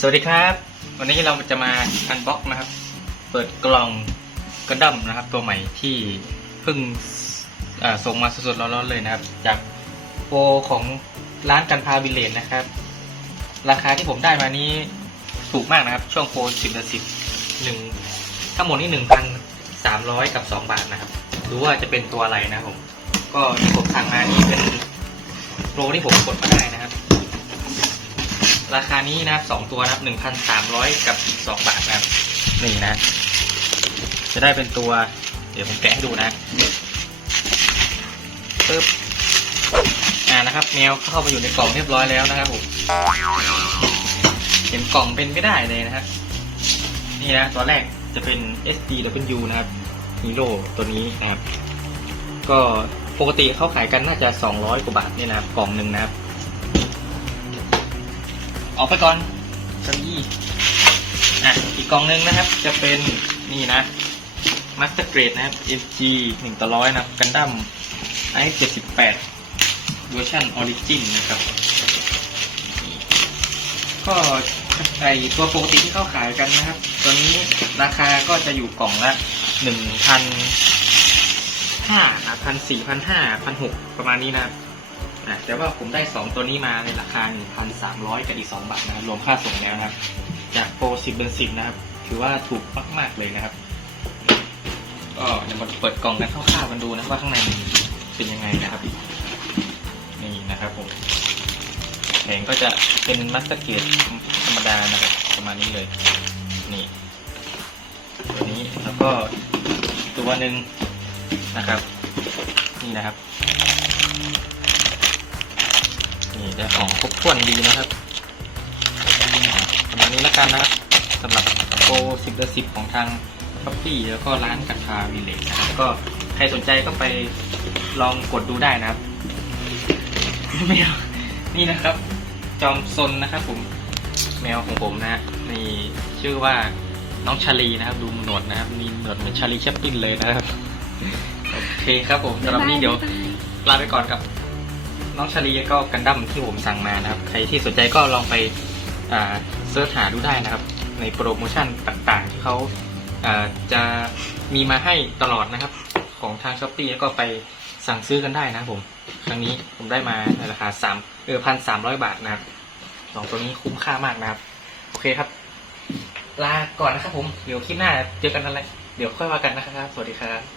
สวัสดีครับ วันนี้เราจะมาอันบ็อกนะครับ เปิดกล่องกระดัมนะครับ ตัวใหม่ที่เพิ่งส่งมาสดๆร้อนๆเลยนะครับ จากโปรของร้านกันพาวิเลนนะครับ ราคาที่ผมได้มานี้ถูกมากนะครับ ช่วงโปรสิบละสิบหนึ่งทั้งหมดนี่หนึ่งพันสามร้อยกับสองบาทนะครับ ดูว่าจะเป็นตัวอะไรนะผม ก็ที่ผมสั่งมานี่เป็นโปรที่ผมกดมาได้นะครับ ราคานี้นะครับสองตัวนะครับหนึ่งพันสามร้อยกับอีกสองบาทนะครับนี่นะ จะได้เป็นตัว เดี๋ยวผมแกะให้ดูนะปึ๊บอ่านะครับ แมวเข้าไปอยู่ในกล่องเรียบร้อยแล้วนะครับผมเห็นกล่องเป็นไม่ได้เลยนะครับนี่นะตัวแรกจะเป็น SDW นะครับฮีโร่ตัวนี้นะครับ ก็ปกติเขาขายกันน่าจะ 200 กว่าบาทเนี่ยนะครับกล่องหนึ่งนะครับ ออกไปก่อนซัมยี่อะอีกกล่องหนึงนะครับจะเป็นนี่นะมาสเตอร์เกรดนะครับ FG 1ต่อร้อยนะครับกันดั้ม i 78เวอร์ชันออริจินนะครับ ก็ไอตัวปกติที่เขาขายกันนะครับ ตัวนี้ราคาก็จะอยู่กล่องละหนึ่งพันห้าพันสี่พันห้าพันหกประมาณนี้นะครับ อะแต่ว่าผมได้ 2 ตัวนี้มาในราคา 1,300 กับอีก 2 บาทนะครับรวมค่าส่งแล้วนะครับ จากโปร10เดือน10 นะครับ ถือว่าถูกมากๆเลยนะครับ ก็เดี๋ยวมาเปิดกล่องกันคร่าวๆกันดูนะว่าข้างในมันเป็นยังไงนะครับ นี่นะครับผมแผงก็จะเป็นมัสเตอร์เกตธรรมดานะครับประมาณนี้เลย นี่ ตัวนี้แล้วก็ตัวหนึ่งนะครับ นี่นะครับ นี่ได้ของครบถ้วนดีนะครับประมาณนี้แล้วกันนะครับสำหรับโปร10เดือน10ของทางช้อปปี้แล้วก็ร้านกัญชาวิเลจนะครับก็ใครสนใจก็ไปลองกดดูได้นะครับไม่เอานี่นะครับ จอมซนนะครับ ผมแมวของผมนะฮะนี่ชื่อว่าน้องชาลีนะครับ ดูหนวดนะครับมีหนวดเหมือนชาลีแชปปินเลยนะครับ โอเคครับผมสำหรับนนี้เดี๋ยวลาไปก่อนครับ น้องชาลีก็กันดั้มที่ผมสั่งมานะครับ ใครที่สนใจก็ลองไปเสิร์ชหาดูได้นะครับ ในโปรโมชั่นต่างๆ ที่เขาาจะมีมาให้ตลอดนะครับ ของทางช้อปปีแล้วก็ไปสั่งซื้อกันได้นะครับผมครั้งนี้ผมได้มาในราคาสามเออพันสามร้อยบาทนะครับสองตัวนี้คุ้มค่ามากนะครับ โอเคครับ ลาก่อนนะครับผม เดี๋ยวคลิปหน้าเจอกันอะไร เดี๋ยวค่อยว่ากันนะครับ สวัสดีครับ